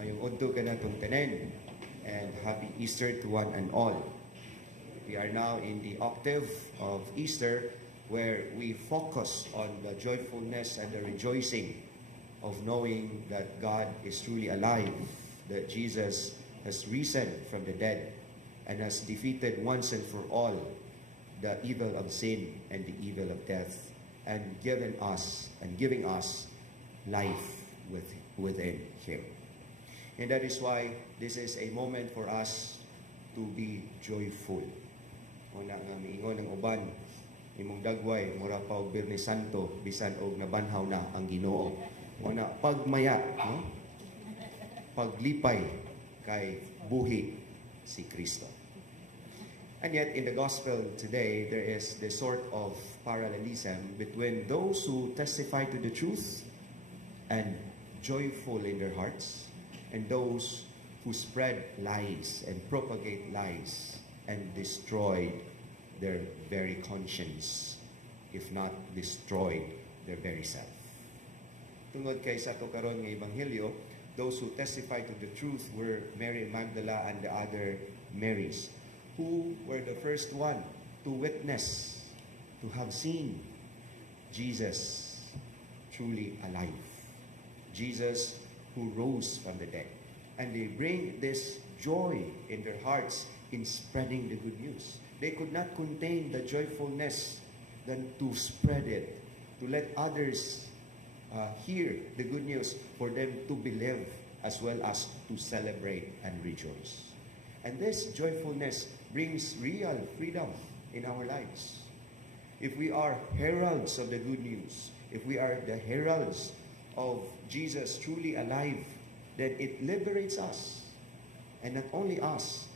Mayong udto ka na itong tanan, and happy Easter to one and all. We are now in the octave of Easter, where we focus on the joyfulness and the rejoicing of knowing that God is truly alive, that Jesus has risen from the dead and has defeated once and for all the evil of sin and the evil of death, and giving us life within Him. And that is why this is a moment for us to be joyful. Una nga miingon ng uban, imong dagway mura pa og Birnis Santo bisan og nabanhaw na ang Ginoo. Una pagmaya, no? Paglipay kay buhi si Kristo. And yet in the gospel today there is this sort of parallelism between those who testify to the truth and joyful in their hearts, and those who spread lies and propagate lies and destroy their very conscience, if not destroy their very self. Tungod kay sa to karon nga ebanghelyo, those who testify to the truth were Mary Magdala and the other Marys, who were the first one to witness, to have seen Jesus truly alive. Jesus who rose from the dead. And they bring this joy in their hearts in spreading the good news. They could not contain the joyfulness than to spread it, to let others hear the good news, for them to believe as well as to celebrate and rejoice. And this joyfulness brings real freedom in our lives. If we are heralds of the good news, if we are the heralds of Jesus truly alive, then it liberates us. And not only us,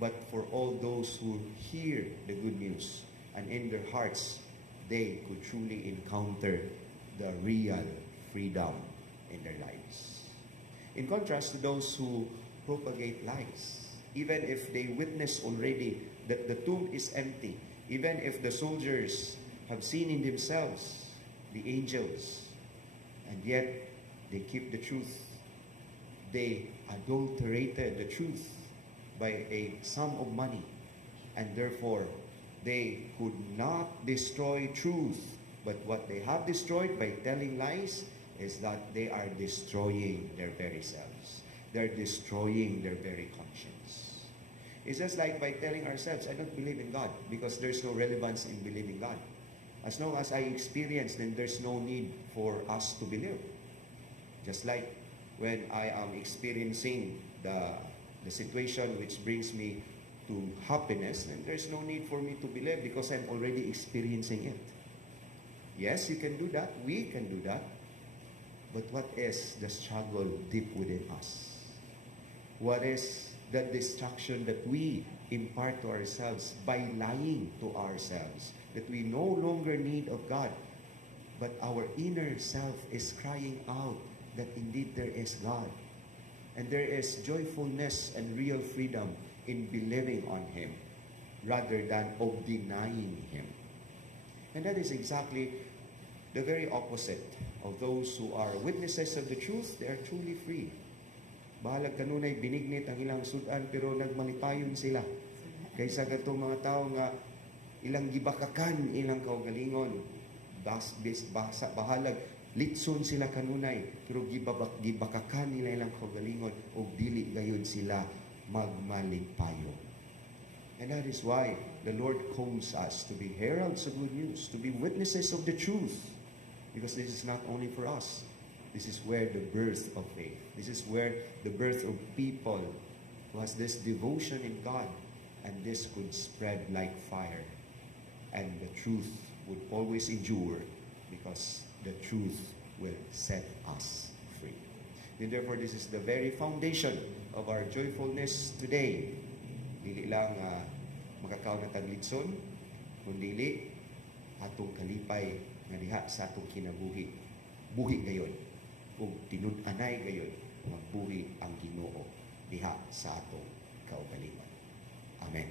but for all those who hear the good news, and in their hearts they could truly encounter the real freedom in their lives. In contrast to those who propagate lies, even if they witness already that the tomb is empty, even if the soldiers have seen in themselves the angels, and yet they keep the truth. They adulterated the truth by a sum of money, and therefore they could not destroy truth. But what they have destroyed by telling lies is that they are destroying their very selves. They're destroying their very conscience. It's just like by telling ourselves, I don't believe in God, because there's no relevance in believing God. As long as I experience, then there's no need for us to believe. Just like when I am experiencing the situation which brings me to happiness, then there's no need for me to believe, because I'm already experiencing it. Yes, you can do that. We can do that. But what is the struggle deep within us? What is that destruction that we impart to ourselves by lying to ourselves? That we no longer need of God, but our inner self is crying out that indeed there is God. And there is joyfulness and real freedom in believing on Him rather than of denying Him. And that is exactly the very opposite of those who are witnesses of the truth. They are truly free. Bahalag kanunay binignit ang ilang sudan, pero nagmalipayon sila. Kaysa gatong mga tao nga ilang gibakakan ilang kaugalingon. Bahalag litson sila kanunay, pero gibakakan nila ilang kaugalingon o dili gayon sila magmalipayon. And that is why the Lord calls us to be heralds of good news, to be witnesses of the truth. Because this is not only for us. This is where the birth of faith, this is where the birth of people who has this devotion in God, and this could spread like fire. And the truth would always endure, because the truth will set us free. And therefore, this is the very foundation of our joyfulness today. Dili lang makakaon na taglitson, kundi atong kalipay nga diha sa atong kinabuhi. Buhi gayon, ug tinud-anay gayon, magbuhi ang Ginoo diha sa atong kaugalingon. Amen.